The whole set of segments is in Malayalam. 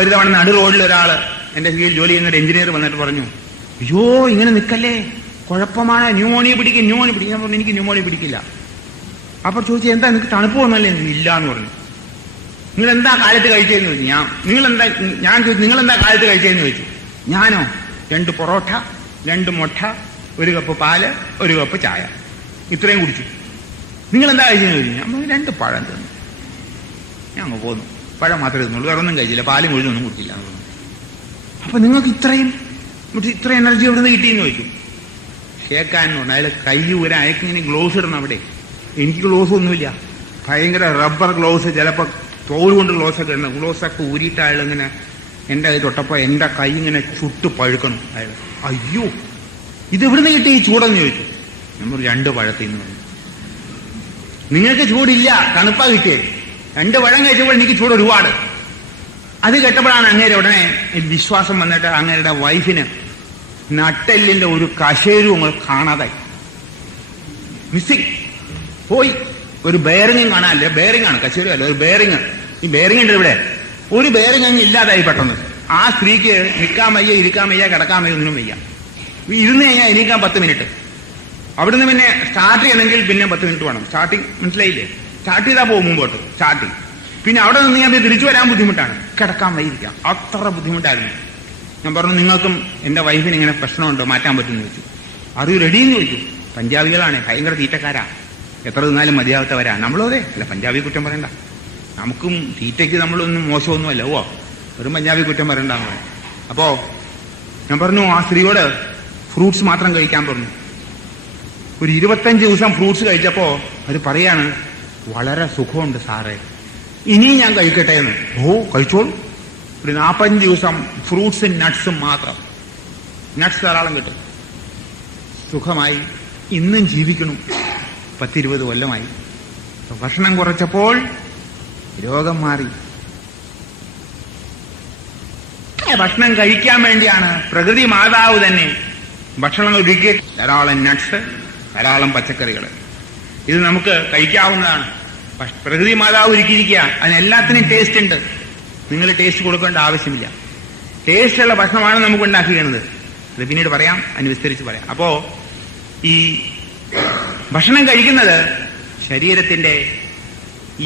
ഒരു തവണ നടു റോഡിൽ ഒരാള് എന്റെ കീഴിൽ ജോലി ചെയ്യുന്ന ഒരു എഞ്ചിനീയർ വന്നിട്ട് പറഞ്ഞു, അയ്യോ ഇങ്ങനെ നിൽക്കല്ലേ, കുഴപ്പമാണ്, ന്യൂമോണിയ പിടിക്കും. ഞാൻ പറഞ്ഞു എനിക്ക് ന്യൂമോണിയ പിടിക്കില്ല. അപ്പൊ ചോദിച്ചു എന്താ നിങ്ങൾക്ക് തണുപ്പ് വന്നല്ലേ? ഇല്ല എന്ന് പറഞ്ഞു. നിങ്ങൾ എന്താ കാലത്ത് കഴിച്ചതെന്ന് ചോദിച്ചു. ഞാൻ ചോദിച്ചു നിങ്ങളെന്താ കാലത്ത് കഴിച്ചതെന്ന് ചോദിച്ചു. ഞാനോ 2 പൊറോട്ട, 2 മുട്ട, 1 കപ്പ് പാല്, 1 കപ്പ് ചായ, ഇത്രയും കുടിച്ചു. നിങ്ങളെന്താ കഴിച്ചതെന്ന് ചോദിച്ചു. ഞാൻ 2 പഴം തന്നു. ഞാൻ അങ്ങ് പോന്നു. പഴം മാത്രമേ തന്നുള്ളൂ, വേറെ ഒന്നും കഴിച്ചില്ല, പാലും കൊഴുതൊന്നും കുടിച്ചില്ല. അപ്പൊ നിങ്ങൾക്ക് ഇത്രയും എനർജി എവിടെ നിന്ന് കിട്ടിയെന്ന് ചോദിച്ചു. കേൾക്കാനെന്ന് പറഞ്ഞു. അയാൾ കൈ അയക്കിങ്ങനെ ഗ്ലോസ് ഇടണം. അവിടെ എനിക്ക് ഗ്ലോസ് ഒന്നുമില്ല, ഭയങ്കര റബ്ബർ ഗ്ലോസ്, ചിലപ്പോൾ തോൽ കൊണ്ട് ഗ്ലോസൊക്കെ ഇടണം. ഗ്ലോസൊക്കെ ഊരിയിട്ട് അയാൾ ഇങ്ങനെ എന്റെ കൈ തൊട്ടപ്പോ എന്റെ കൈ ഇങ്ങനെ ചുട്ട് പഴുക്കണം. അയാൾ അയ്യോ ഇത് എവിടുന്ന് കിട്ടി ഈ ചൂടെന്ന് ചോദിച്ചു. നമ്മൾ 2 പഴത്തിൽ നിന്ന് പറഞ്ഞു. നിങ്ങൾക്ക് ചൂടില്ല, തണുപ്പാ കിട്ടിയേ. 2 പഴം കഴിച്ചപ്പോൾ എനിക്ക് ചൂട് ഒരുപാട്. അത് കേട്ടപ്പോഴാണ് അങ്ങേരെ ഉടനെ വിശ്വാസം വന്നിട്ട് അങ്ങേരുടെ വൈഫിന് നട്ടെല്ലിന്റെ ഒരു കശേരും കാണാതായി, മിസ്സിങ് പോയി. ഒരു ബെയറിങ്ങും കാണാനല്ലേ, ബെയറിംഗ് ആണ്, കശേരും അല്ല, ഒരു ബെയറിങ്. ഈ ബെയറിംഗ് ഉണ്ട് ഇവിടെ, ഒരു ബെയറിംഗ് അങ്ങ് ഇല്ലാതായി പെട്ടെന്ന്. ആ സ്ത്രീക്ക് നിൽക്കാൻ വയ്യ, ഇരിക്കാൻ വയ്യ, കിടക്കാൻ വയ്യ, ഒന്നിനും വയ്യ. ഇരുന്ന് കഴിഞ്ഞാൽ എണീക്കാൻ 10 മിനിറ്റ്. അവിടുന്ന് പിന്നെ സ്റ്റാർട്ട് ചെയ്യണമെങ്കിൽ പിന്നെ 10 മിനിറ്റ് വേണം. സ്റ്റാർട്ടിങ് മനസ്സിലായില്ലേ? സ്റ്റാർട്ട് ചെയ്താൽ പോകും മുമ്പോട്ട് സ്റ്റാർട്ടിങ്. പിന്നെ അവിടെ നിന്ന് ഞാൻ തിരിച്ചു വരാൻ ബുദ്ധിമുട്ടാണ്, കിടക്കാൻ വയ്യിരിക്കാം, അത്ര ബുദ്ധിമുട്ടായിരുന്നു. ഞാൻ പറഞ്ഞു നിങ്ങൾക്കും എന്റെ വൈഫിന് ഇങ്ങനെ പ്രശ്നമുണ്ടോ, മാറ്റാൻ പറ്റുമെന്ന് ചോദിച്ചു. അത് റെഡിയെന്ന് ചോദിച്ചു. പഞ്ചാബികളാണ്, ഭയങ്കര തീറ്റക്കാരാ, എത്ര തിന്നാലും മതിയാവാത്തവരാ. നമ്മളും അതെ, അല്ല പഞ്ചാബി കുറ്റം പറയണ്ട, നമുക്കും തീറ്റയ്ക്ക് നമ്മളൊന്നും മോശമൊന്നുമല്ല. ഒരു പഞ്ചാബി കുറ്റം പറയണ്ടെന്ന് പറഞ്ഞു. അപ്പോ ഞാൻ പറഞ്ഞു ആ സ്ത്രീയോട് ഫ്രൂട്ട്സ് മാത്രം കഴിക്കാൻ പറഞ്ഞു. ഒരു 25 ദിവസം ഫ്രൂട്ട്സ് കഴിച്ചപ്പോ അവർ പറയാണ് വളരെ സുഖമുണ്ട് സാറേ, ഇനിയും ഞാൻ കഴിക്കട്ടെ എന്ന്. കഴിച്ചോളൂ. ഒരു 45 ദിവസം ഫ്രൂട്ട്സും നട്ട്സും മാത്രം. നട്ട്സ് ധാരാളം കിട്ടും, സുഖമായി, ഇന്നും ജീവിക്കണം. 10-20 കൊല്ലമായി. ഭക്ഷണം കുറച്ചപ്പോൾ രോഗം മാറി. ഭക്ഷണം കഴിക്കാൻ വേണ്ടിയാണ് പ്രകൃതി മാതാവ് തന്നെ ഭക്ഷണം ഒരുക്കി. ധാരാളം നട്ട്സ്, ധാരാളം പച്ചക്കറികൾ, ഇത് നമുക്ക് കഴിക്കാവുന്നതാണ്. പ്രകൃതി മാതാവ് ഒരുക്കിയിരിക്കുക, അതിനെല്ലാത്തിനും ടേസ്റ്റ് ഉണ്ട്. നിങ്ങൾ ടേസ്റ്റ് കൊടുക്കേണ്ട ആവശ്യമില്ല. ടേസ്റ്റുള്ള ഭക്ഷണമാണ് നമുക്ക് ഉണ്ടാക്കിയത്. അത് പിന്നീട് പറയാം, അതിന് വിസ്തരിച്ച് പറയാം. അപ്പോ ഈ ഭക്ഷണം കഴിക്കുന്നത് ശരീരത്തിന്റെ,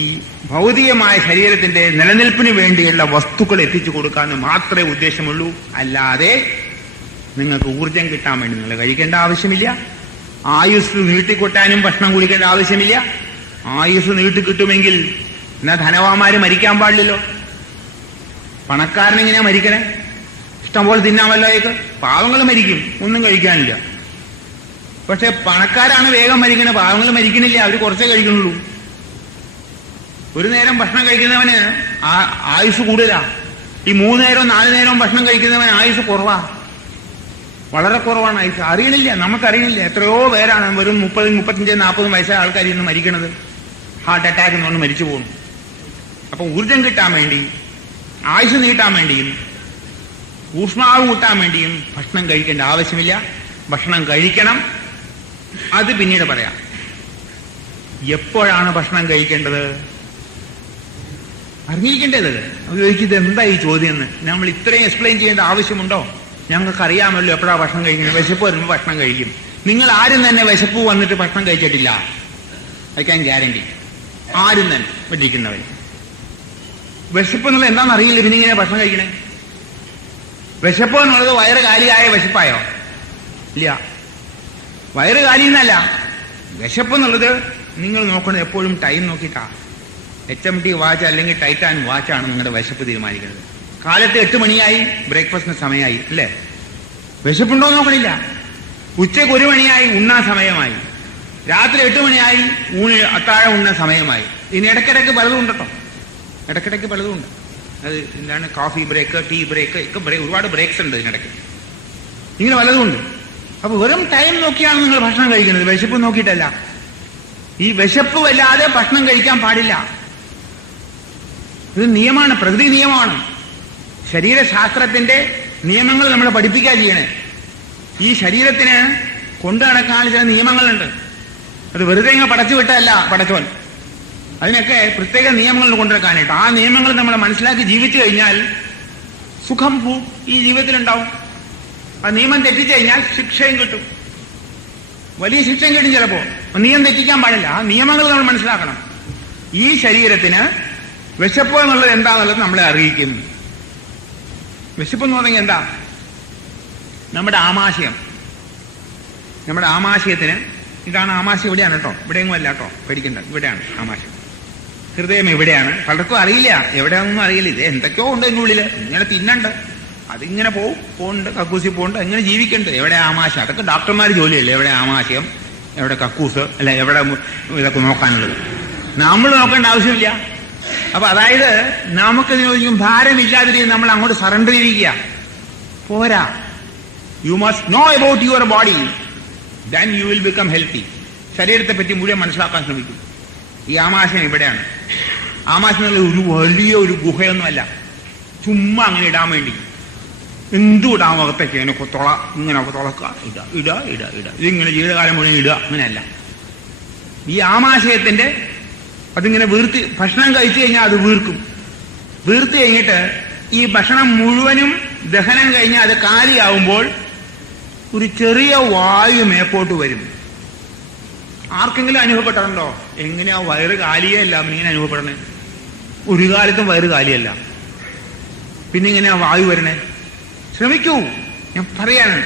ഈ ഭൗതികമായ ശരീരത്തിന്റെ നിലനിൽപ്പിന് വേണ്ടിയുള്ള വസ്തുക്കൾ എത്തിച്ചു കൊടുക്കാമെന്ന് മാത്രമേ ഉദ്ദേശമുള്ളൂ. അല്ലാതെ നിങ്ങൾക്ക് ഊർജം കിട്ടാൻ വേണ്ടി നിങ്ങൾ കഴിക്കേണ്ട ആവശ്യമില്ല. ആയുസ് നീട്ടിക്കൊട്ടാനും ഭക്ഷണം കുടിക്കേണ്ട ആവശ്യമില്ല. ആയുസ് നീട്ടിക്കിട്ടുമെങ്കിൽ എന്നാ ധനവാന്മാര് മരിക്കാൻ പാടില്ലല്ലോ. പണക്കാരനെങ്ങനെയാ മരിക്കണേ? ഇഷ്ടംപോലെ തിന്നാമല്ലോ. പാവങ്ങൾ മരിക്കും, ഒന്നും കഴിക്കാനില്ല. പക്ഷെ പണക്കാരാണ് വേഗം മരിക്കണേ, പാവങ്ങൾ മരിക്കണില്ല, അവർ കുറച്ചേ കഴിക്കുന്നുള്ളൂ. ഒരു നേരം ഭക്ഷണം കഴിക്കുന്നവന് ആയുസ് കൂടുതലാ. ഈ 3 നേരവും 4 നേരവും ഭക്ഷണം കഴിക്കുന്നവന് ആയുസ് കുറവാ, വളരെ കുറവാണ് ആയുസ്. അറിയണില്ല, നമുക്കറിയണില്ല. എത്രയോ പേരാണ് വെറും 30, 35, 40 വയസ്സായ ആൾക്കാർ ഇന്ന് മരിക്കണത്. ഹാർട്ട് അറ്റാക്ക് എന്നുകൊണ്ട് മരിച്ചു പോകുന്നു. അപ്പൊ ഊർജം കിട്ടാൻ വേണ്ടി, ആയുസ് നീട്ടാൻ വേണ്ടിയും ഊഷ്മാവ് കൂട്ടാൻ വേണ്ടിയും ഭക്ഷണം കഴിക്കേണ്ട ആവശ്യമില്ല. ഭക്ഷണം കഴിക്കണം, അത് പിന്നീട് പറയാം. എപ്പോഴാണ് ഭക്ഷണം കഴിക്കേണ്ടത് അറിഞ്ഞിരിക്കേണ്ടത്. അത് ചോദിക്കുന്നത് എന്താ ഈ ചോദ്യം എന്ന്. നമ്മൾ ഇത്രയും എക്സ്പ്ലെയിൻ ചെയ്യേണ്ട ആവശ്യമുണ്ടോ? ഞങ്ങൾക്ക് അറിയാമല്ലോ എപ്പോഴാണ് ഭക്ഷണം കഴിക്കുന്നത്. വിശപ്പ് വരുമ്പോൾ ഭക്ഷണം കഴിക്കും. നിങ്ങൾ ആരും തന്നെ വിശപ്പ് വന്നിട്ട് ഭക്ഷണം കഴിച്ചിട്ടില്ല, ഐ ക്യാൻ ഗ്യാരണ്ടി. ആരും തന്നെ പഠിക്കുന്നവർ വിശപ്പ് എന്നുള്ളത് എന്താണെന്ന് അറിയില്ല, പിന്നെ ഇങ്ങനെ ഭക്ഷണം കഴിക്കണേ. വിശപ്പ് എന്നുള്ളത് വയറ് കാലിയായ വിശപ്പായോ? ഇല്ല, വയറ് കാലിയെന്നല്ല. വിശപ്പ് എന്നുള്ളത് നിങ്ങൾ നോക്കണം എപ്പോഴും ടൈം നോക്കിയിട്ടാ. HMT വാച്ച് അല്ലെങ്കിൽ ടൈറ്റാൻ വാച്ചാണ് നിങ്ങളുടെ വിശപ്പ് തീരുമാനിക്കുന്നത്. കാലത്ത് 8 മണിയായി, ബ്രേക്ക്ഫാസ്റ്റിന് സമയമായി അല്ലേ? വിശപ്പുണ്ടോ നോക്കണില്ല. ഉച്ചയ്ക്ക് 1 മണിയായി, ഉണ്ണാൻ സമയമായി. രാത്രി 8 മണിയായി, അത്താഴം ഉണ്ണാൻ സമയമായി. ഇനി ഇടയ്ക്കിടയ്ക്ക് പലതും ഉണ്ട് കേട്ടോ, ഇടയ്ക്കിടയ്ക്ക് പലതും ഉണ്ട്. അത് എന്താണ്, കോഫി ബ്രേക്ക്, ടീ ബ്രേക്ക് ഒക്കെ, ഒരുപാട് ബ്രേക്സ് ഉണ്ട് ഇതിനിടയ്ക്ക്. ഇങ്ങനെ പലതും ഉണ്ട്. അപ്പൊ വെറും ടൈം നോക്കിയാണ് നിങ്ങൾ ഭക്ഷണം കഴിക്കുന്നത്, വിശപ്പ് നോക്കിയിട്ടല്ല. ഈ വിശപ്പ് വല്ലാതെ ഭക്ഷണം കഴിക്കാൻ പാടില്ല. ഇത് നിയമമാണ്, പ്രകൃതി നിയമമാണ്. ശരീരശാസ്ത്രത്തിന്റെ നിയമങ്ങൾ നമ്മളെ പഠിപ്പിക്കുക ചെയ്യണേ. ഈ ശരീരത്തിന് കൊണ്ടു നടക്കാൻ ചില നിയമങ്ങളുണ്ട്. അത് വെറുതെ ഇങ്ങനെ പടച്ചു വിട്ടല്ല പടച്ചോൻ. അതിനൊക്കെ പ്രത്യേക നിയമങ്ങൾ കൊണ്ടുനടക്കാനായിട്ട്. ആ നിയമങ്ങൾ നമ്മൾ മനസ്സിലാക്കി ജീവിച്ചു കഴിഞ്ഞാൽ സുഖം ഈ ജീവിതത്തിലുണ്ടാവും. ആ നിയമം തെറ്റിച്ചു കഴിഞ്ഞാൽ ശിക്ഷയും കിട്ടും, വലിയ ശിക്ഷയും കിട്ടും ചിലപ്പോ. നിയമം തെറ്റിക്കാൻ പാടില്ല. ആ നിയമങ്ങൾ നമ്മൾ മനസ്സിലാക്കണം. ഈ ശരീരത്തിന് വിശപ്പ് എന്നുള്ളത് എന്താന്നുള്ളത് നമ്മളെ അറിയിക്കുന്നു. വിശപ്പ് എന്ന് പറഞ്ഞാൽ എന്താ? നമ്മുടെ ആമാശയം. നമ്മുടെ ആമാശയത്തിന്, ഇതാണ് ആമാശയം, ഇവിടെയാണ് കേട്ടോ, ഇവിടെയൊന്നും അല്ല കേട്ടോ, പേടിക്കണ്ട, ഇവിടെയാണ് ആമാശയം. ഹൃദയം എവിടെയാണ്? പലർക്കും അറിയില്ല, എവിടെയാണെന്നൊന്നും അറിയില്ല. ഇത് എന്തൊക്കെയോ ഉണ്ട് ഇതിനുള്ളിൽ, ഇങ്ങനെ തിന്നണ്ട്, അതിങ്ങനെ പോകുന്നുണ്ട്, കക്കൂസി പോകുന്നുണ്ട്, എങ്ങനെ ജീവിക്കണ്ട്. എവിടെ ആമാശയം? അതൊക്കെ ഡോക്ടർമാർ ജോലിയല്ലേ, എവിടെ ആമാശയം, എവിടെ കക്കൂസ്, അല്ല എവിടെ ഇതൊക്കെ നോക്കാനുള്ളത്. നമ്മൾ നോക്കേണ്ട ആവശ്യമില്ല. അപ്പൊ അതായത് നമുക്കിതിനൊന്നും ഭാരമില്ലാതിരിക്കും, നമ്മൾ അങ്ങോട്ട് സറണ്ടർ ചെയ്തിരിക്കുക. പോരാ. You must know about your body, then you will become healthy. ശരീരത്തെ പറ്റി മുഴുവൻ മനസ്സിലാക്കാൻ ശ്രമിക്കും. ഈ ആമാശയം ഇവിടെയാണ്. ആമാശയം ഒരു വലിയ ഒരു ഗുഹയൊന്നുമല്ല, ചുമ്മാ അങ്ങനെ ഇടാൻ വേണ്ടി. എന്തും ഇടാം അകത്തേക്ക്, ഇങ്ങനെ ഇങ്ങനെ തുളക്കുക, ഇടുക. ഇതിങ്ങനെ ജീവിതകാലം മുഴുവൻ ഇടുക, അങ്ങനെയല്ല. ഈ ആമാശയത്തിന്റെ അതിങ്ങനെ വീർത്തി, ഭക്ഷണം കഴിച്ചു കഴിഞ്ഞാൽ അത് വീർക്കും. വീർത്തി കഴിഞ്ഞിട്ട് ഈ ഭക്ഷണം മുഴുവനും ദഹനം കഴിഞ്ഞാൽ അത് കാലിയാവുമ്പോൾ ഒരു ചെറിയ വായു മേപ്പോട്ട് വരും. ആർക്കെങ്കിലും അനുഭവപ്പെട്ടിട്ടുണ്ടോ? എങ്ങനെയാ വയറ് കാലിയേ അല്ല ഇങ്ങനെ അനുഭവപ്പെടണേ? ഒരു കാലത്തും വയറ് കാലിയല്ല, പിന്നെ ഇങ്ങനെയാ വായു വരണേ? ശ്രമിക്കൂ, ഞാൻ പറയാണ്.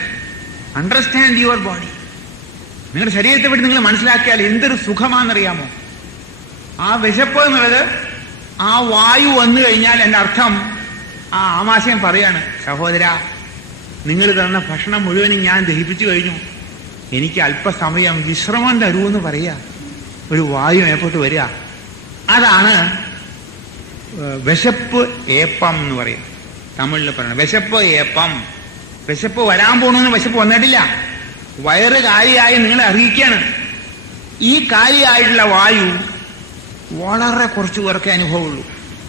Understand your body. നിങ്ങളുടെ ശരീരത്തെ പറ്റി നിങ്ങൾ മനസ്സിലാക്കിയാൽ എന്തൊരു സുഖമാണെന്നറിയാമോ? ആ വിശപ്പ് എന്നുള്ളത്, ആ വായു വന്നു കഴിഞ്ഞാൽ എൻ്റെ അർത്ഥം, ആ ആമാശയം പറയാണ്, സഹോദര, നിങ്ങൾ തന്ന ഭക്ഷണം മുഴുവനും ഞാൻ ദഹിപ്പിച്ചു കഴിഞ്ഞു, എനിക്ക് അല്പസമയം വിശ്രമം തരൂന്ന് പറയുക. ഒരു വായു മേപ്പോട്ട് വരിക. അതാണ് വിശപ്പ് ഏപ്പം എന്ന് പറയും. തമിഴിൽ പറയണം വിശപ്പ് ഏപ്പം. വിശപ്പ് വരാൻ പോകണമെന്ന് വിശപ്പ് വന്നിട്ടില്ല, വയറ് കാലിയായി നിങ്ങളെ അറിയിക്കുകയാണ്. ഈ കാലിയായിട്ടുള്ള വായു വളരെ കുറച്ചു പേർക്കേ അനുഭവമുള്ളൂ.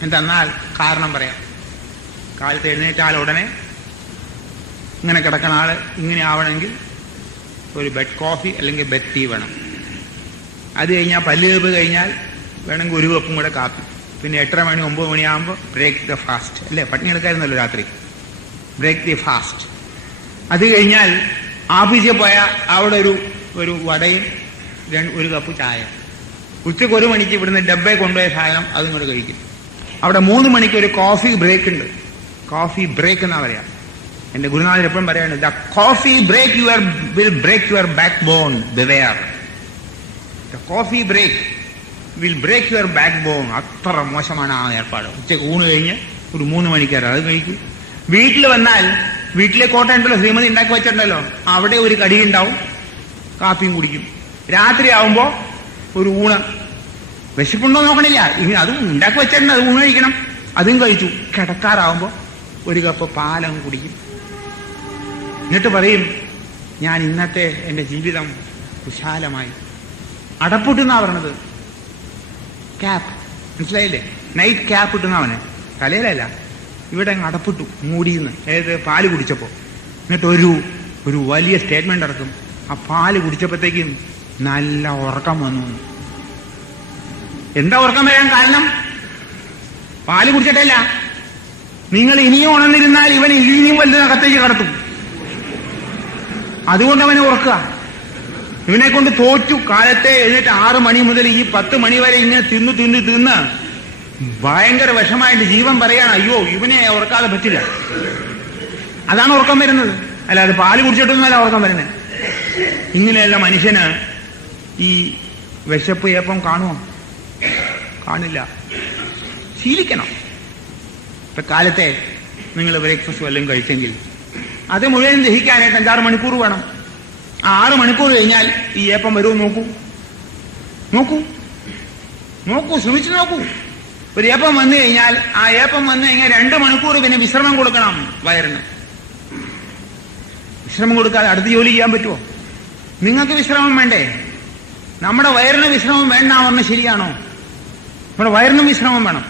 എന്തെന്നാൽ കാരണം പറയാം. കാലത്ത് എഴുന്നേറ്റാൽ ഉടനെ ഇങ്ങനെ കിടക്കുന്ന ആള് ഇങ്ങനെ ആവണമെങ്കിൽ ഒരു ബെഡ് കോഫി അല്ലെങ്കിൽ ബെഡ് ടീ വേണം. അത് കഴിഞ്ഞാൽ പല്ല് കേപ്പ് കഴിഞ്ഞാൽ വേണമെങ്കിൽ ഒരു കപ്പും കൂടെ കാപ്പി. പിന്നെ 8:30 മണി 9 മണിയാകുമ്പോൾ ബ്രേക്ക് ദ ഫാസ്റ്റ്, അല്ലേ? പട്ടിണി എടുക്കായിരുന്നല്ലോ രാത്രി. Break the fast. അത് കഴിഞ്ഞാൽ ആഫീസിൽ പോയാൽ അവിടെ ഒരു വടയും ഒരു കപ്പ് ചായ. ഉച്ചയ്ക്ക് 1 മണിക്ക് ഇവിടുന്ന് ഡബ്ബയെ കൊണ്ടുപോയ സാധനം അതും കൂടെ കഴിക്കും. അവിടെ 3 മണിക്ക് ഒരു കോഫി ബ്രേക്ക് ഉണ്ട്. കോഫി ബ്രേക്ക് എന്നാ പറയാ. എന്റെ ഗുരുനാഥൻ എപ്പോഴും പറയാണ്, the coffee break will break your backbone, beware. The coffee break will break your backbone. അത്ര മോശമാണ് ആ ഏർപ്പാട്. ഉച്ചയ്ക്ക് ഊണ് കഴിഞ്ഞ് ഒരു 3 മണിക്കാർ അത് കഴിക്കും. വീട്ടിൽ വന്നാൽ വീട്ടിലെ കോട്ടയുണ്ടല്ലോ, ശ്രീമതി ഉണ്ടാക്കി വെച്ചിട്ടുണ്ടല്ലോ, അവിടെ ഒരു കടി ഉണ്ടാവും, കാപ്പിയും കുടിക്കും. രാത്രി ആവുമ്പോ ഒരു ഊണ്. വിശപ്പുണ്ടോ നോക്കണില്ല, അതും ഉണ്ടാക്കി വെച്ചിട്ടുണ്ട്, അത് ഊണ് കഴിക്കണം, അതും കഴിച്ചു. കിടക്കാറാവുമ്പോ ഒരു കപ്പ് പാലം കുടിക്കും. എന്നിട്ട് പറയും, ഞാൻ ഇന്നത്തെ എന്റെ ജീവിതം വിശാലമായി. അടപ്പിട്ടെന്നാ പറഞ്ഞത്. ക്യാപ്പ്, മനസ്സിലായില്ലേ? നൈറ്റ് ക്യാപ്പ് ഇട്ടുന്ന അവന്, തലയിലല്ല, ഇവിടെ അങ്ങ് അടപ്പിട്ടു, മൂടിന്ന്. ഏത് പാല് കുടിച്ചപ്പോ. എന്നിട്ട് ഒരു വലിയ സ്റ്റേറ്റ്മെന്റ് ഇറക്കും. ആ പാല് കുടിച്ചപ്പോഴത്തേക്കും നല്ല ഉറക്കം വന്നു. എന്താ ഉറക്കം വരാൻ കാരണം? പാല് കുടിച്ചിട്ടല്ല. നിങ്ങൾ ഇനിയും ഉണർന്നിരുന്നാൽ ഇവൻ ഇനിയും വലുതകത്തേക്ക് കടത്തും. അതുകൊണ്ട് അവനെ ഉറക്കുക. ഇവനെ കൊണ്ട് തോറ്റു. കാലത്തെ എഴുന്നേറ്റ് 6 മണി മുതൽ ഈ 10 മണി വരെ ഇങ്ങനെ തിന്ന് ഭയങ്കര വിഷമായിട്ട് ജീവൻ പറയാണ്, അയ്യോ ഇവനെ ഉറക്കാതെ പറ്റില്ല. അതാണ് ഉറക്കം വരുന്നത്. അല്ലാതെ പാല് കുടിച്ചിട്ടൊന്നുമല്ല ഉറക്കം വരുന്നത്. ഇങ്ങനെയല്ല മനുഷ്യന് ഈ വിശപ്പ് ഏപ്പം കാണുമോ? കാണില്ല. ശീലിക്കണം. ഇപ്പൊ കാലത്തെ നിങ്ങൾ ബ്രേക്ക്ഫാസ്റ്റ് വല്ലതും കഴിച്ചെങ്കിൽ അത് മുഴുവൻ ദഹിക്കാനായിട്ട് 5-6 മണിക്കൂർ വേണം. ആ 6 മണിക്കൂർ കഴിഞ്ഞാൽ ഈ ഏപ്പം വരുമോ? നോക്കൂ, ശ്രമിച്ചു നോക്കൂ. ഒരു ഏപ്പം വന്നു കഴിഞ്ഞാൽ ആ ഏപ്പം വന്നു കഴിഞ്ഞാൽ 2 മണിക്കൂർ പിന്നെ വിശ്രമം കൊടുക്കണം വയറിന്. വിശ്രമം കൊടുക്കാതെ അടുത്ത ജോലി ചെയ്യാൻ പറ്റുമോ? നിങ്ങൾക്ക് വിശ്രമം വേണ്ടേ? നമ്മുടെ വയറിന് വിശ്രമം വേണ്ട പറഞ്ഞാൽ ശരിയാണോ? നമ്മുടെ വയറിനും വിശ്രമം വേണം.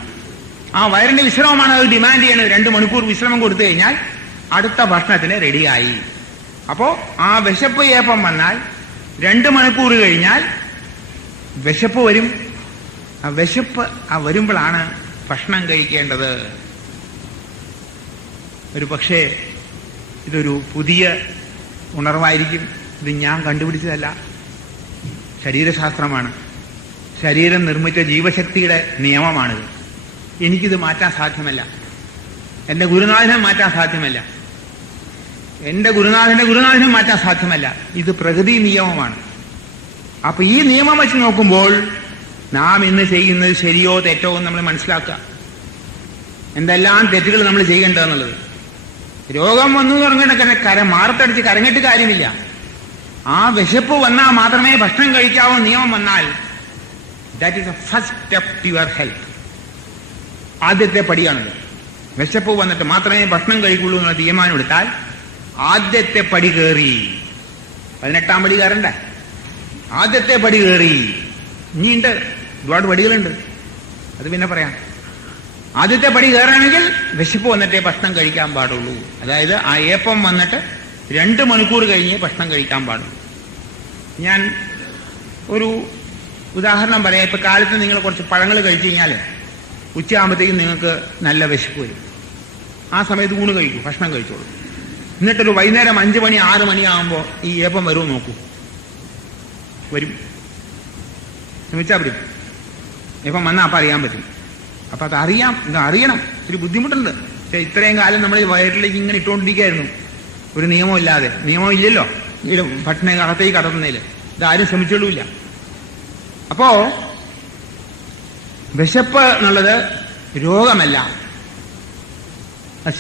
ആ വയറിന്റെ വിശ്രമമാണ് അത് ഡിമാൻഡ് ചെയ്യണത്. 2 മണിക്കൂർ വിശ്രമം കൊടുത്തു കഴിഞ്ഞാൽ അടുത്ത ഭക്ഷണത്തിന് റെഡിയായി. അപ്പോ ആ വിശപ്പ് ഏപ്പം വന്നാൽ 2 മണിക്കൂർ കഴിഞ്ഞാൽ വിശപ്പ് വരും. ആ വിശപ്പ് വരുമ്പോഴാണ് ഭക്ഷണം കഴിക്കേണ്ടത്. ഒരു പക്ഷേ ഇതൊരു പുതിയ ഉണർവായിരിക്കും. ഇത് ഞാൻ കണ്ടുപിടിച്ചതല്ല, ശരീരശാസ്ത്രമാണ്. ശരീരം നിർമ്മിച്ച ജീവശക്തിയുടെ നിയമമാണിത്. എനിക്കിത് മാറ്റാൻ സാധ്യമല്ല, എന്റെ ഗുരുനാഥനും മാറ്റാൻ സാധ്യമല്ല, എന്റെ ഗുരുനാഥന്റെ ഗുരുനാഥനും മാറ്റാൻ സാധ്യമല്ല. ഇത് പ്രകൃതി നിയമമാണ്. അപ്പൊ ഈ നിയമം വെച്ച് നോക്കുമ്പോൾ നാം ഇന്ന് ചെയ്യുന്നത് ശരിയോ തെറ്റോ എന്ന് നമ്മൾ മനസ്സിലാക്കുക. എന്തെല്ലാം തെറ്റുകൾ നമ്മൾ ചെയ്യേണ്ടതെന്നുള്ളത്. രോഗം വന്നു തുടങ്ങേണ്ട മാറത്തടിച്ച് കരങ്ങിട്ട് കാര്യമില്ല. ആ വിശപ്പ് വന്നാൽ മാത്രമേ ഭക്ഷണം കഴിക്കാവൂ നിയമം വന്നാൽ, that is a first step to your health. ആദ്യത്തെ പടിയാണത്. വിശപ്പ് വന്നിട്ട് മാത്രമേ ഭക്ഷണം കഴിക്കുള്ളൂ എന്നുള്ള തീരുമാനം എടുത്താൽ ആദ്യത്തെ പടി കയറി. 18ാം പടി കയറണ്ടേ? ആദ്യത്തെ പടി കയറി. ഇനിയുണ്ട്, ഒരുപാട് പടികളുണ്ട്, അത് പിന്നെ പറയാം. ആദ്യത്തെ പടി കയറാണെങ്കിൽ വിശപ്പ് വന്നിട്ടേ ഭക്ഷണം കഴിക്കാൻ പാടുള്ളൂ. അതായത് ആ ഏപ്പം വന്നിട്ട് 2 മണിക്കൂർ കഴിഞ്ഞേ ഭക്ഷണം കഴിക്കാൻ പാടുള്ളൂ. ഞാൻ ഒരു ഉദാഹരണം പറയാം. ഇപ്പൊ കാലത്ത് നിങ്ങൾ കുറച്ച് പഴങ്ങൾ കഴിച്ചു കഴിഞ്ഞാൽ ഉച്ചയാകുമ്പോഴത്തേക്കും നിങ്ങൾക്ക് നല്ല വിശപ്പ് വരും. ആ സമയത്ത് ഊണ് കഴിക്കൂ, ഭക്ഷണം കഴിച്ചോളൂ. എന്നിട്ടൊരു വൈകുന്നേരം 5 മണി 6 മണിയാകുമ്പോൾ ഈ ഏപ്പം വരുമോ നോക്കൂ. വരും, ശ്രമിച്ചാൽ വരും. ഏപ്പം വന്നാൽ അപ്പം അറിയാൻ പറ്റും. അപ്പൊ അത് അറിയണം. ഇത്തിരി ബുദ്ധിമുട്ടുണ്ട്. പക്ഷെ ഇത്രയും കാലം നമ്മൾ വയറ്റിലേക്ക് ഇങ്ങനെ ഇട്ടുകൊണ്ടിരിക്കുകയായിരുന്നു, ഒരു നിയമം ഇല്ലാതെ. നിയമം ഇല്ലല്ലോ ഭക്ഷണം അകത്തേക്ക് കടത്തുന്നതിൽ. ഇതാരും ശ്രമിച്ചുള്ളൂല്ല. അപ്പോ വിശപ്പ് എന്നുള്ളത് രോഗമല്ല,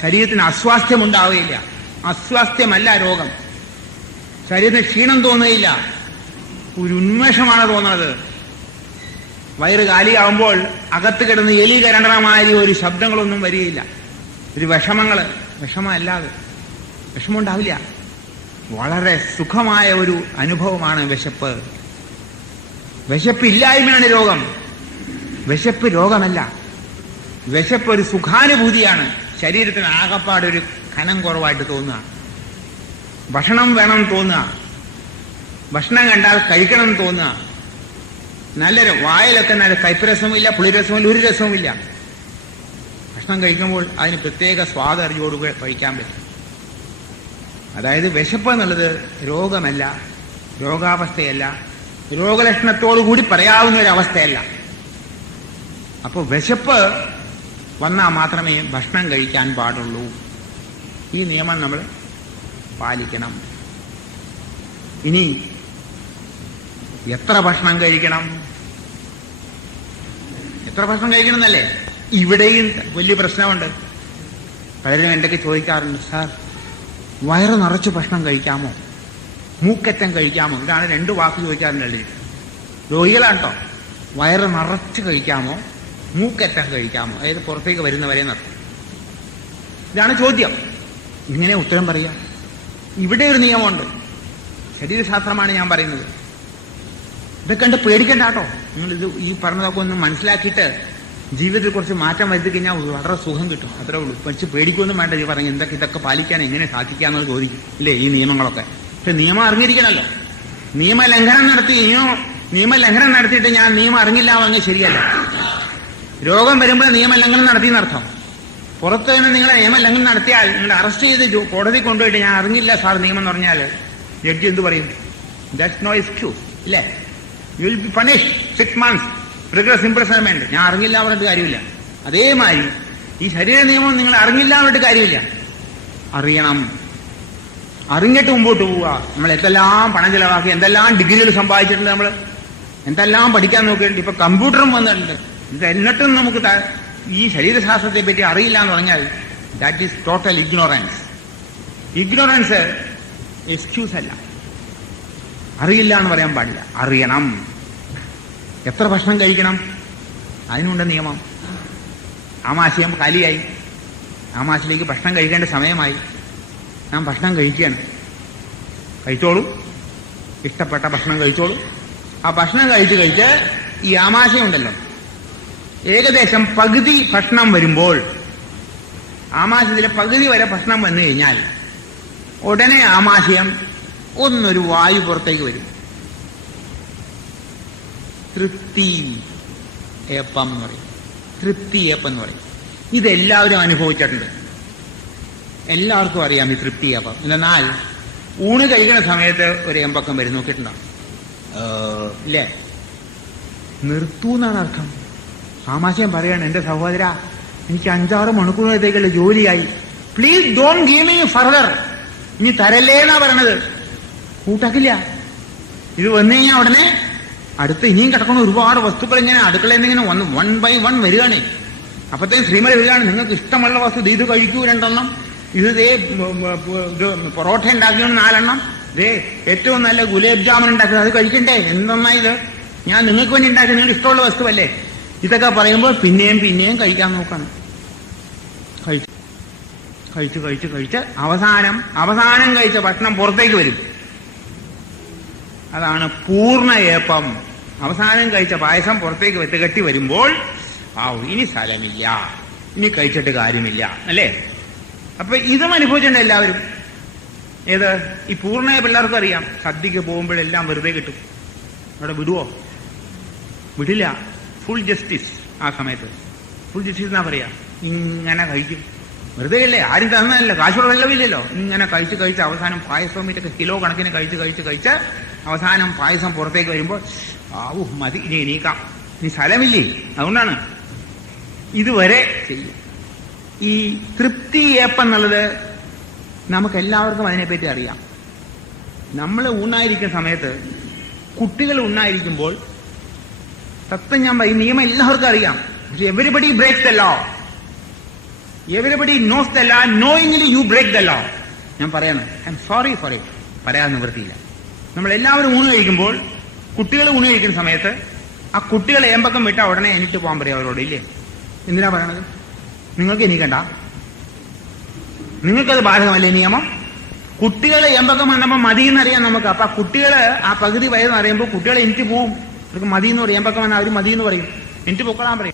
ശരീരത്തിന് അസ്വാസ്ഥ്യമുണ്ടാവുകയില്ല. അസ്വാസ്ഥ്യമല്ല രോഗം. ശരീരത്തിന് ക്ഷീണം തോന്നുകയില്ല, ഒരു ഉന്മേഷമാണ് തോന്നുന്നത്. വയറ് കാലിയാവുമ്പോൾ അകത്ത് കിടന്ന് എലി കരണ്ടമാതിരി ഒരു ശബ്ദങ്ങളൊന്നും വരികയില്ല. ഒരു വിഷമമല്ലാതെ വിഷമമുണ്ടാവില്ല. വളരെ സുഖമായ ഒരു അനുഭവമാണ് വിശപ്പ്. വിശപ്പില്ലായ്മയാണ് രോഗം. വിശപ്പ് രോഗമല്ല. വിശപ്പ് ഒരു സുഖാനുഭൂതിയാണ്. ശരീരത്തിന് ആകപ്പാടൊരു കനം കുറവായിട്ട് തോന്നുക, ഭക്ഷണം വേണം തോന്നുക, ഭക്ഷണം കണ്ടാൽ കഴിക്കണം തോന്നുക, നല്ലൊരു വായിലൊക്കെ നല്ല കയ്പരസവുമില്ല, പുളിരസവുമില്ല, ഒരു രസവുമില്ല. ഭക്ഷണം കഴിക്കുമ്പോൾ അതിന് പ്രത്യേക സ്വാദ് അറിയോടുകൂടെ കഴിക്കാൻ പറ്റും. അതായത് വിശപ്പ് എന്നുള്ളത് രോഗമല്ല, രോഗാവസ്ഥയല്ല, രോഗലക്ഷണത്തോടുകൂടി പറയാവുന്ന ഒരവസ്ഥയല്ല. അപ്പോൾ വിശപ്പ് വന്നാൽ മാത്രമേ ഭക്ഷണം കഴിക്കാൻ പാടുള്ളൂ. ഈ നിയമം നമ്മൾ പാലിക്കണം. ഇനി എത്ര ഭക്ഷണം കഴിക്കണം എന്നല്ലേ ഇവിടെയും വലിയ പ്രശ്നമുണ്ട്. പലരും എന്തൊക്കെ ചോദിക്കാറുണ്ട്, സാർ വയറ് നിറച്ച് ഭക്ഷണം കഴിക്കാമോ, മൂക്കറ്റം കഴിക്കാമോ? ഇതാണ് 2 വാക്ക് ചോദിക്കാറുണ്ടല്ലേ രോഗികളാട്ടോ. വയറ് നിറച്ച് കഴിക്കാമോ, മൂക്കറ്റം കഴിക്കാമോ, അതായത് പുറത്തേക്ക് വരുന്നവരെ നടത്തും. ഇതാണ് ചോദ്യം. ഇങ്ങനെ ഉത്തരം പറയാം. ഇവിടെ ഒരു നിയമമുണ്ട്, ശരീരശാസ്ത്രമാണ് ഞാൻ പറയുന്നത്. ഇതൊക്കെ കണ്ട് പേടിക്കണ്ട കേട്ടോ. നിങ്ങളിത് ഈ പറഞ്ഞതൊക്കെ ഒന്ന് മനസ്സിലാക്കിയിട്ട് ജീവിതത്തിൽ കുറച്ച് മാറ്റം വരുത്തി കഴിഞ്ഞാൽ വളരെ സുഖം കിട്ടും. അത്രേ ഉള്ളൂ. പക്ഷെ പേടിക്കൊന്നും വേണ്ട. ഈ പറഞ്ഞ ഇതൊക്കെ പാലിക്കാൻ എങ്ങനെ സാധിക്കാമെന്നത് ചോദിക്കും ഇല്ലേ ഈ നിയമങ്ങളൊക്കെ. പക്ഷെ നിയമം അറിഞ്ഞിരിക്കണമല്ലോ. നിയമലംഘനം നടത്തിയിട്ട് ഞാൻ നിയമം അറിഞ്ഞില്ല പറഞ്ഞാൽ ശരിയല്ല. രോഗം വരുമ്പോൾ നിയമലംഘനം നടത്തിയെന്നർത്ഥം. പുറത്ത് നിന്ന് നിങ്ങളെ നിയമലംഘനം നടത്തിയാൽ നിങ്ങൾ അറസ്റ്റ് ചെയ്ത് കോടതി കൊണ്ടുപോയിട്ട് ഞാൻ അറിഞ്ഞില്ല സാർ നിയമം എന്ന് പറഞ്ഞാൽ ജഡ്ജി എന്ത് പറയും? ദാറ്റ്സ് നോ എക്സ്ക്യൂസ് ഇല്ലേ? You will be punished 6 months regress imprisonment. ഞാൻ അറിഞ്ഞില്ല പറഞ്ഞിട്ട് കാര്യമില്ല. അതേമാതിരി ഈ ശരീര നിയമം നിങ്ങൾ അറിഞ്ഞില്ല പറഞ്ഞിട്ട് കാര്യമില്ല. അറിയണം. അറിഞ്ഞിട്ട് മുമ്പോട്ട് പോവുക. നമ്മൾ എന്തെല്ലാം പണം ചെലവാക്കി, എന്തെല്ലാം ഡിഗ്രികൾ സമ്പാദിച്ചിട്ടുണ്ട്, നമ്മൾ എന്തെല്ലാം പഠിക്കാൻ നോക്കിയിട്ടുണ്ട്. ഇപ്പൊ കമ്പ്യൂട്ടറും വന്നിട്ടുണ്ട്. ഇത് എന്നിട്ടും നമുക്ക് ഈ ശരീരശാസ്ത്രത്തെ പറ്റി അറിയില്ല എന്ന് പറഞ്ഞാൽ that is total ignorance. Ignorance excuse അല്ല. അറിയില്ല എന്ന് പറയാൻ പാടില്ല, അറിയണം. എത്ര ഭക്ഷണം കഴിക്കണം അതിനുണ്ട് നിയമം. ആമാശയം കാലിയായി, ആമാശയിലേക്ക് ഭക്ഷണം കഴിക്കേണ്ട സമയമായി. ഞാൻ ഭക്ഷണം കഴിക്കുകയാണ്. കഴിച്ചോളൂ, ഇഷ്ടപ്പെട്ട ഭക്ഷണം കഴിച്ചോളൂ. ആ ഭക്ഷണം കഴിച്ച് ഈ ആമാശയം ഉണ്ടല്ലോ, ഏകദേശം പകുതി ഭക്ഷണം വരുമ്പോൾ, ആമാശയത്തിലെ പകുതി വരെ ഭക്ഷണം വന്നു കഴിഞ്ഞാൽ ഉടനെ ആമാശയം ഒന്നൊരു വായു പുറത്തേക്ക് വരും. തൃപ്തി ഏപ്പം എന്ന് പറയും. തൃപ്തി ഏപ്പം എന്ന് പറയും. ഇതെല്ലാവരും അനുഭവിച്ചിട്ടുണ്ട്. എല്ലാവർക്കും അറിയാം ഈ തൃപ്തിയപ്പം. എന്നാൽ ഊണ് കഴിക്കുന്ന സമയത്ത് ഒരു എമ്പക്കം വരും, നോക്കിയിട്ടുണ്ടോ? ഇല്ലേ? നിർത്തൂന്നാണ് അർത്ഥം. ആമാശയം പറയാണ്, എന്റെ സഹോദര, എനിക്ക് 5-6 മണിക്കൂറത്തേക്കുള്ള ജോലിയായി, please don't give me further, ഇനി തരല്ലേന്നാ പറയണത്. കൂട്ടാക്കില്ല. ഇത് വന്നു കഴിഞ്ഞാൽ ഉടനെ അടുത്ത് ഇനിയും കിടക്കുന്ന ഒരുപാട് വസ്തുക്കൾ ഇങ്ങനെ അടുക്കളയിൽ നിന്ന് ഇങ്ങനെ 1 by 1 വരികയാണ്. അപ്പത്തേക്കും ശ്രീമതി വരികയാണ്, നിങ്ങൾക്ക് ഇഷ്ടമുള്ള വസ്തു ഇത് കഴിക്കൂ 2 എണ്ണം, ഇത് പൊറോട്ട ഉണ്ടാക്കിയാണ് 4 എണ്ണം, ഏറ്റവും നല്ല ഗുലാബ് ജാമുൻ ഉണ്ടാക്കുന്നത് അത് കഴിക്കണ്ടേ, എന്തെന്നാ ഇത്, ഞാൻ നിങ്ങൾക്ക് വേണ്ടി ഉണ്ടാക്കി, നിങ്ങൾക്ക് ഇഷ്ടമുള്ള വസ്തുവല്ലേ. ഇതൊക്കെ പറയുമ്പോൾ പിന്നെയും പിന്നെയും കഴിക്കാൻ നോക്കണം. കഴിച്ച് അവസാനം കഴിച്ച ഭക്ഷണം പുറത്തേക്ക് വരും. അതാണ് പൂർണ്ണ ഏപ്പം. അവസാനം കഴിച്ച പായസം പുറത്തേക്ക് കെട്ടി വരുമ്പോൾ ഇനി സ്ഥലമില്ല, ഇനി കഴിച്ചിട്ട് കാര്യമില്ല, അല്ലേ? അപ്പൊ ഇതും അനുഭവിച്ചിട്ടുണ്ട് എല്ലാവരും. ഏത്? ഈ പൂർണ്ണ പിള്ളേർക്കും അറിയാം, സദ്യക്ക് പോകുമ്പോഴെല്ലാം വെറുതെ കിട്ടും. അവിടെ വിടുവോ? വിടില്ല. Full justice. ആ സമയത്ത് ഫുൾ ജസ്റ്റിസ് എന്നാ പറയാ. ഇങ്ങനെ കഴിക്കും, വെറുതെ അല്ലേ, ആരും തന്നതല്ല, കാശുള്ള വെള്ളമില്ലല്ലോ. ഇങ്ങനെ കഴിച്ച് അവസാനം പായസവും ഇതൊക്കെ കിലോ കണക്കിന് കഴിച്ച് അവസാനം പായസം പുറത്തേക്ക് വരുമ്പോൾ മതി, ഇനി എണീക്കാം, ഇനി സ്ഥലമില്ലേ. അതുകൊണ്ടാണ് ഇതുവരെ ചെയ്യും. ഈ തൃപ്തി ഏപ്പെന്നുള്ളത് നമുക്കെല്ലാവർക്കും അതിനെപ്പറ്റി അറിയാം. നമ്മൾ ഊണായിരിക്കുന്ന സമയത്ത്, കുട്ടികൾ ഊണായിരിക്കുമ്പോൾ, തത്വം ഞാൻ പറയും, നിയമം എല്ലാവർക്കും അറിയാം. പക്ഷെ everybody breaks the law. Everybody knows the law, knowingly you break the law. ഞാൻ പറയണം, I'm sorry for it, പറയാൻ നിവൃത്തിയില്ല. നമ്മളെല്ലാവരും ഊണ് കഴിക്കുമ്പോൾ, കുട്ടികൾ ഊണ് കഴിക്കുന്ന സമയത്ത് ആ കുട്ടികളെ ഏമ്പക്കം വിട്ടാൽ ഉടനെ എണീറ്റ് പോകാൻ പറയാം അവരോട്, ഇല്ലേ? എന്തിനാ പറയണത്? നിങ്ങൾക്ക് എണീക്കണ്ട, നിങ്ങൾക്കത് ബാധകമല്ലേ നിയമം? കുട്ടികളെ ഏമ്പക്കം വന്നപ്പോൾ മതിയെന്നറിയാം നമുക്ക്. അപ്പൊ ആ കുട്ടികള് ആ പകുതി വയസ്സെന്ന് അറിയുമ്പോൾ കുട്ടികളെ എനിക്ക് പോവും, അവർക്ക് മതി എന്ന് പറയും. ഏമ്പക്കം വന്നാൽ അവർ മതി എന്ന് പറയും, എനിക്ക് പൊക്കളാൻ പറയും.